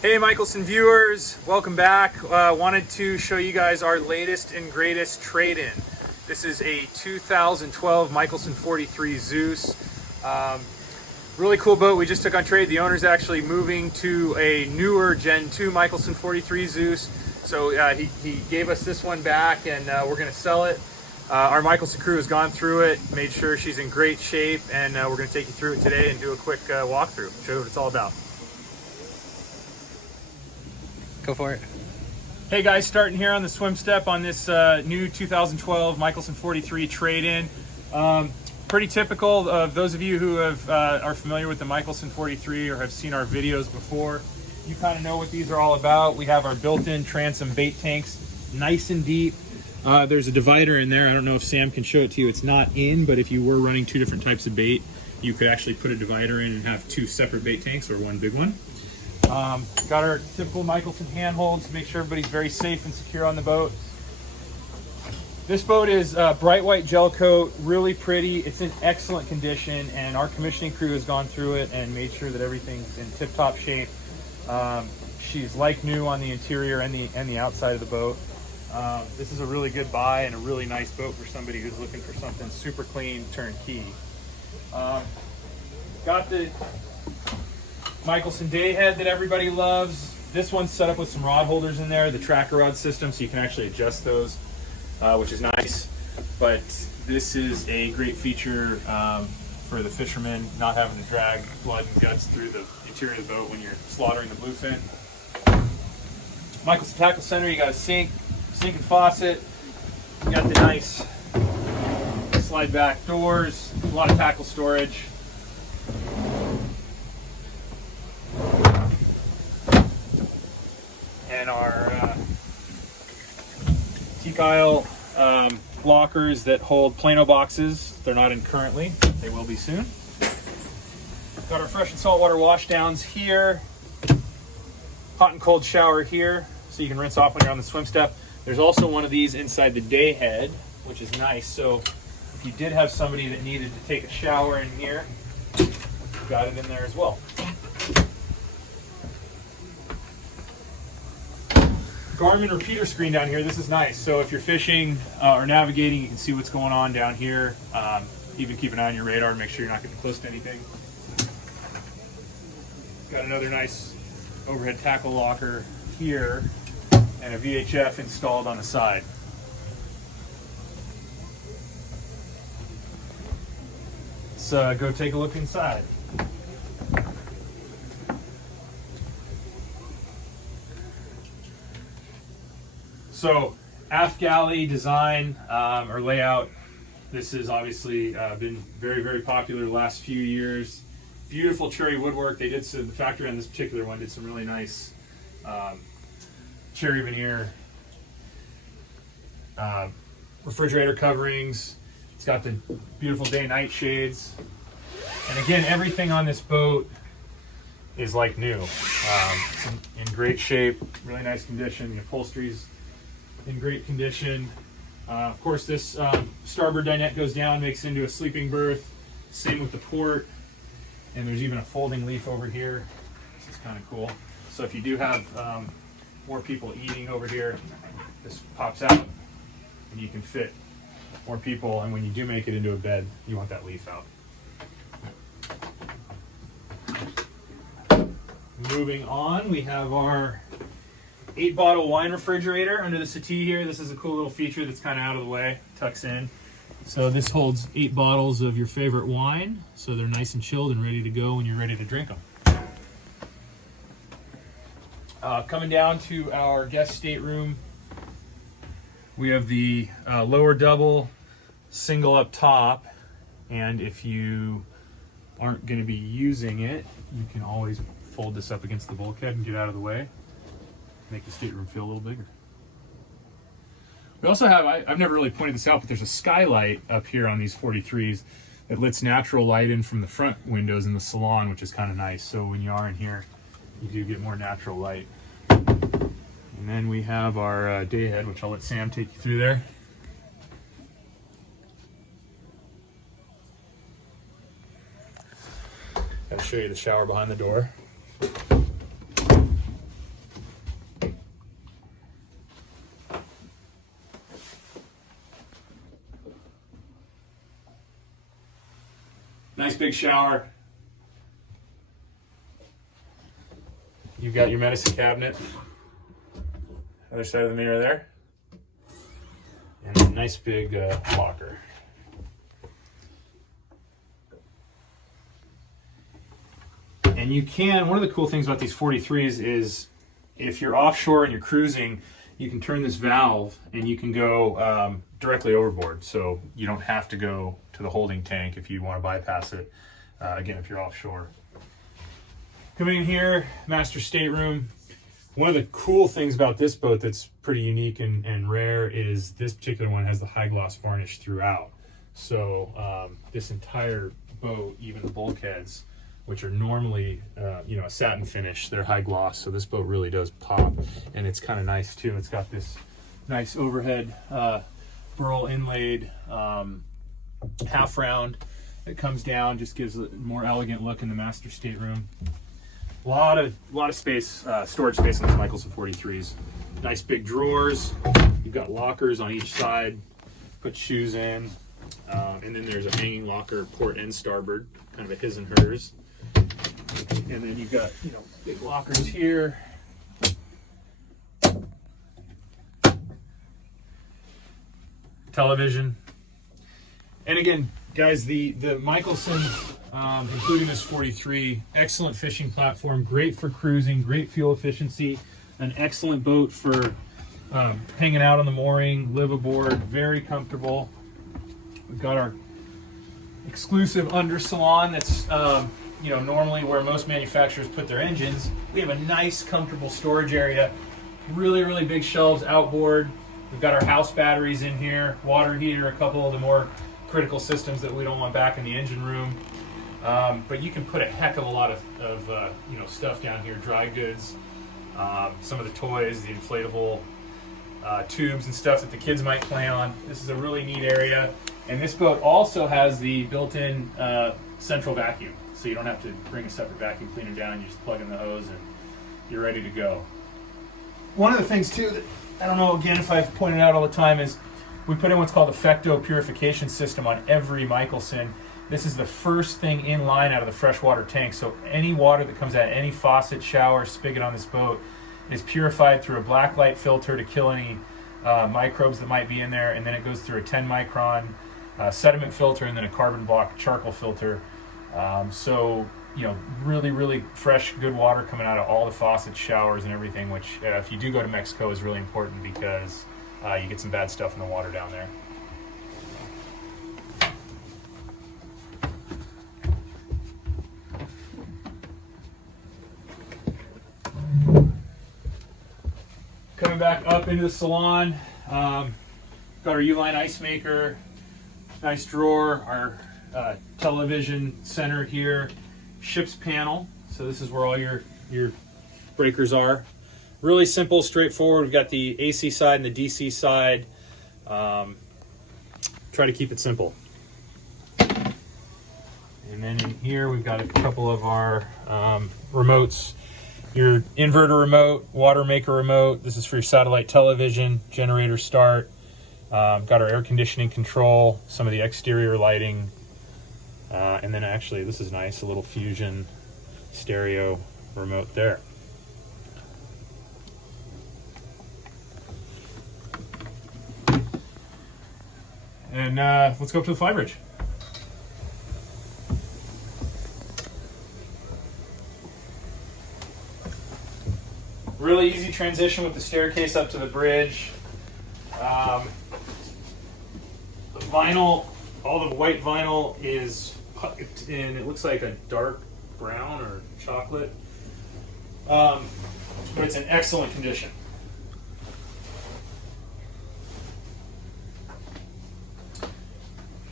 Hey Mikelson viewers, welcome back. Wanted to show you guys our latest and greatest trade-in. This is a 2012 Mikelson 43 Zeus. Really cool boat we just took on trade. The owner's actually moving to a newer Gen 2 Mikelson 43 Zeus. So he gave us this one back and we're gonna sell it. Our Mikelson crew has gone through it, made sure she's in great shape, and we're gonna take you through it today and do a quick walkthrough, show you what it's all about. Go for it. Hey guys, starting here on the swim step on this new 2012 Mikelson 43 trade-in. Pretty typical of those of you who have are familiar with the Mikelson 43 or have seen our videos before. You kind of know what these are all about. We have our built-in transom bait tanks, nice and deep. There's a divider in there. I don't know if Sam can show it to you. It's not in, but if you were running two different types of bait, you could actually put a divider in and have two separate bait tanks or one big one. Got our typical Mikelson handholds to make sure everybody's very safe and secure on the boat. This boat is bright white gel coat, really pretty. It's in excellent condition, and our commissioning crew has gone through it and made sure that everything's in tip-top shape. She's like new on the interior and the outside of the boat. This is a really good buy and a really nice boat for somebody who's looking for something super clean, turnkey. Got the Mikelson day head that everybody loves. This one's set up with some rod holders in there, the tracker rod system, so you can actually adjust those, which is nice. But this is a great feature for the fishermen, not having to drag blood and guts through the interior of the boat when you're slaughtering the bluefin. Mikelson Tackle Center, you got a sink and faucet. You got the nice slide back doors, a lot of tackle storage. And our teak aisle lockers that hold Plano boxes. They're not in currently, they will be soon. Got our fresh and saltwater wash downs here. Hot and cold shower here, so you can rinse off when you're on the swim step. There's also one of these inside the day head, which is nice. So if you did have somebody that needed to take a shower in here, you've got it in there as well. Garmin repeater screen down here. This is nice. So if you're fishing or navigating, you can see what's going on down here. Even keep an eye on your radar to make sure you're not getting close to anything. Got another nice overhead tackle locker here and a VHF installed on the side. Let's go take a look inside. So, aft galley design or layout. This has obviously been very, very popular the last few years. Beautiful cherry woodwork. They did some, the factory on this particular one did some really nice cherry veneer refrigerator coverings. It's got the beautiful day-night shades. And again, everything on this boat is like new. It's in great shape, really nice condition. The upholstery's in great condition. Of course, this starboard dinette goes down, makes it into a sleeping berth. Same with the port. And there's even a folding leaf over here. This is kind of cool. So if you do have more people eating over here, this pops out and you can fit more people. And when you do make it into a bed, you want that leaf out. Moving on, we have our 8-bottle wine refrigerator under the settee here. This is a cool little feature that's kind of out of the way, tucks in. So this holds 8 bottles of your favorite wine, so they're nice and chilled and ready to go when you're ready to drink them. Coming down to our guest stateroom, we have the lower double, single up top, and if you aren't going to be using it, you can always fold this up against the bulkhead and get out of the way. Make the stateroom feel a little bigger. We also have, I've never really pointed this out, but there's a skylight up here on these 43s that lets natural light in from the front windows in the salon, which is kind of nice. So when you are in here, you do get more natural light. And then we have our day head, which I'll let Sam take you through there. I'll show you the shower behind the door. Nice big shower. You've got your medicine cabinet. Other side of the mirror there. And a nice big locker. And you can, one of the cool things about these 43s is if you're offshore and you're cruising, you can turn this valve and you can go directly overboard. So you don't have to go to the holding tank if you want to bypass it, again, if you're offshore. Coming in here, master stateroom. One of the cool things about this boat that's pretty unique and rare is this particular one has the high gloss varnish throughout. So this entire boat, even the bulkheads, which are normally, a satin finish, they're high gloss. So this boat really does pop, and it's kind of nice too. It's got this nice overhead burl inlaid half round that comes down, just gives a more elegant look in the master stateroom. A lot of space, storage space on these Mikelson 43s. Nice big drawers. You've got lockers on each side. Put shoes in, and then there's a hanging locker, port and starboard, kind of a his and hers. And then you've got, big lockers here. Television. And again, guys, the Mikelson, including this 43, excellent fishing platform, great for cruising, great fuel efficiency, an excellent boat for hanging out on the mooring, live aboard, very comfortable. We've got our exclusive under salon that's normally where most manufacturers put their engines. We have a nice, comfortable storage area. Really big shelves outboard. We've got our house batteries in here, water heater, a couple of the more critical systems that we don't want back in the engine room. But you can put a heck of a lot of stuff down here, dry goods, some of the toys, the inflatable tubes and stuff that the kids might play on. This is a really neat area. And this boat also has the built-in central vacuum. So you don't have to bring a separate vacuum cleaner down, you just plug in the hose and you're ready to go. One of the things too that, I don't know, again, if I've pointed out all the time, is we put in what's called a Fecto purification system on every Mikelson. This is the first thing in line out of the freshwater tank. So any water that comes out, any faucet, shower, spigot on this boat is purified through a black light filter to kill any microbes that might be in there. And then it goes through a 10 micron sediment filter and then a carbon block charcoal filter. Really fresh, good water coming out of all the faucets, showers, and everything, which if you do go to Mexico is really important because you get some bad stuff in the water down there. Coming back up into the salon, got our U-line ice maker, nice drawer, our television center here, ship's panel. So this is where all your breakers are. Really simple, straightforward. We've got the AC side and the DC side. Try to keep it simple. And then in here we've got a couple of our remotes. Your inverter remote, water maker remote. This is for your satellite television, generator start. Got our air conditioning control, some of the exterior lighting. And then actually, this is nice, a little Fusion stereo remote there. And let's go up to the Flybridge. Really easy transition with the staircase up to the bridge. The vinyl, all the white vinyl is in, it looks like a dark brown or chocolate, but it's in excellent condition.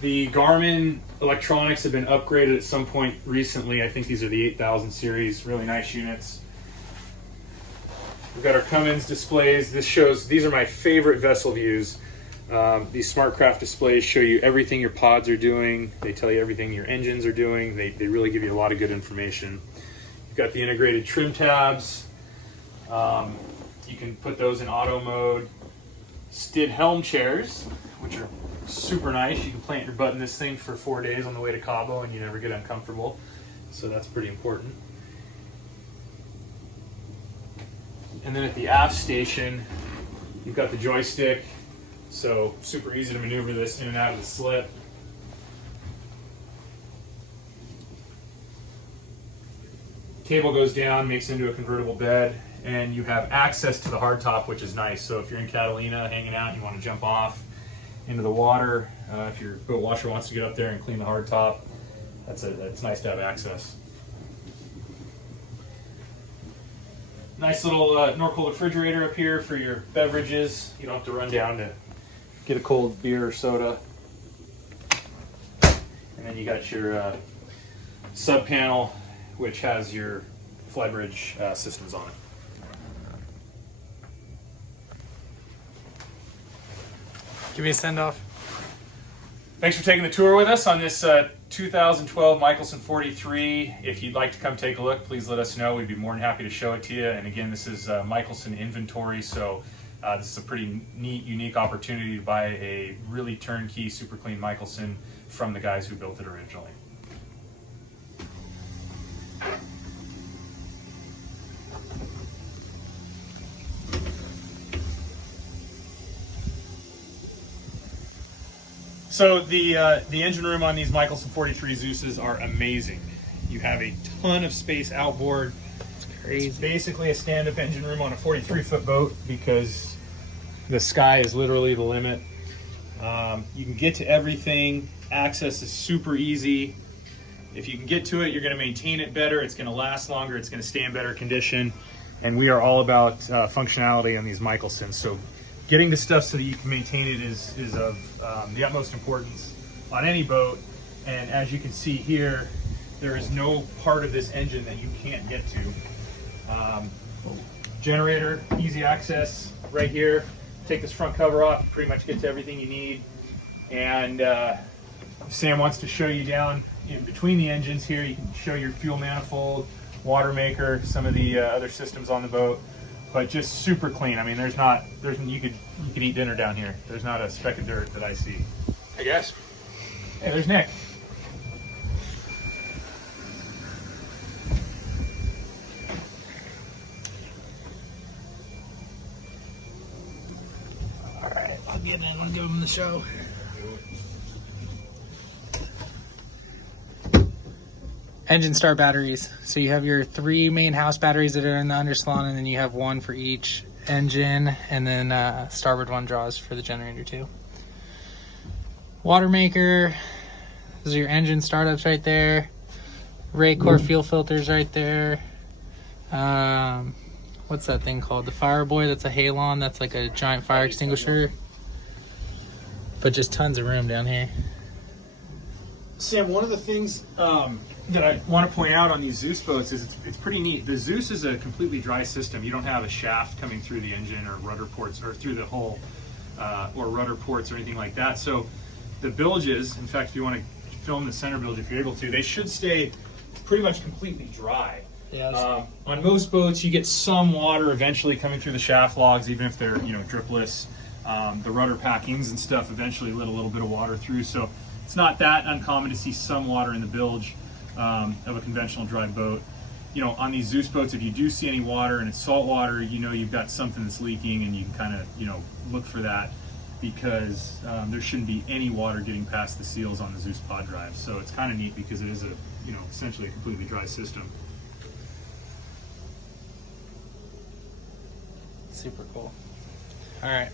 The Garmin electronics have been upgraded at some point recently. I think these are the 8000 series, really nice units. We've got our Cummins displays. These are my favorite vessel views. These SmartCraft displays show you everything your pods are doing. They tell you everything your engines are doing. They really give you a lot of good information. You've got the integrated trim tabs. You can put those in auto mode. Stid helm chairs, which are super nice. You can plant your butt in this thing for 4 days on the way to Cabo and you never get uncomfortable. So that's pretty important. And then at the aft station, you've got the joystick. So super easy to maneuver this in and out of the slip. Cable goes down, makes into a convertible bed, and you have access to the hardtop, which is nice. So if you're in Catalina hanging out and you want to jump off into the water, if your boat washer wants to get up there and clean the hardtop, it's nice to have access. Nice little Norcold refrigerator up here for your beverages. You don't have to run down to get a cold beer or soda. And then you got your sub panel, which has your Flybridge systems on it. Give me a send off. Thanks for taking the tour with us on this 2012 Mikelson 43. If you'd like to come take a look, please let us know. We'd be more than happy to show it to you. And again, this is Mikelson inventory, so this is a pretty neat, unique opportunity to buy a really turnkey, super clean Mikelson from the guys who built it originally. So the engine room on these Mikelson 43 Zeuses are amazing. You have a ton of space outboard. It's crazy. It's basically a stand-up engine room on a 43-foot boat because the sky is literally the limit. You can get to everything. Access is super easy. If you can get to it, you're going to maintain it better. It's going to last longer. It's going to stay in better condition. And we are all about functionality on these Mikelsons. So getting the stuff so that you can maintain it is of the utmost importance on any boat. And as you can see here, there is no part of this engine that you can't get to. Generator, easy access right here. Take this front cover off, you pretty much get to everything you need. And Sam wants to show you down in between the engines here. You can show your fuel manifold, water maker, some of the other systems on the boat. But just super clean. I mean, you could eat dinner down here. There's not a speck of dirt that I see. I guess. Hey, there's Nick. All right, I'll get in and give him the show. Engine start batteries. So you have your 3 main house batteries that are in the underslung, and then you have one for each engine, and then starboard one draws for the generator too. Water maker. Those are your engine startups right there. Raycor fuel filters right there. What's that thing called? The Fireboy. That's a Halon. That's like a giant fire extinguisher. But just tons of room down here. Sam, one of the things that I want to point out on these Zeus boats is it's pretty neat. The Zeus is a completely dry system. You don't have a shaft coming through the engine or rudder ports or through the hull or rudder ports or anything like that. So the bilges, in fact, if you want to film the center bilge, if you're able to, they should stay pretty much completely dry. Yeah. On most boats, you get some water eventually coming through the shaft logs, even if they're dripless. The rudder packings and stuff eventually let a little bit of water through. So it's not that uncommon to see some water in the bilge of a conventional dry boat. On these Zeus boats, if you do see any water and it's salt water, you've got something that's leaking, and you can kind of look for that, because there shouldn't be any water getting past the seals on the Zeus pod drive. So it's kind of neat because it is essentially a completely dry system. Super cool. All right.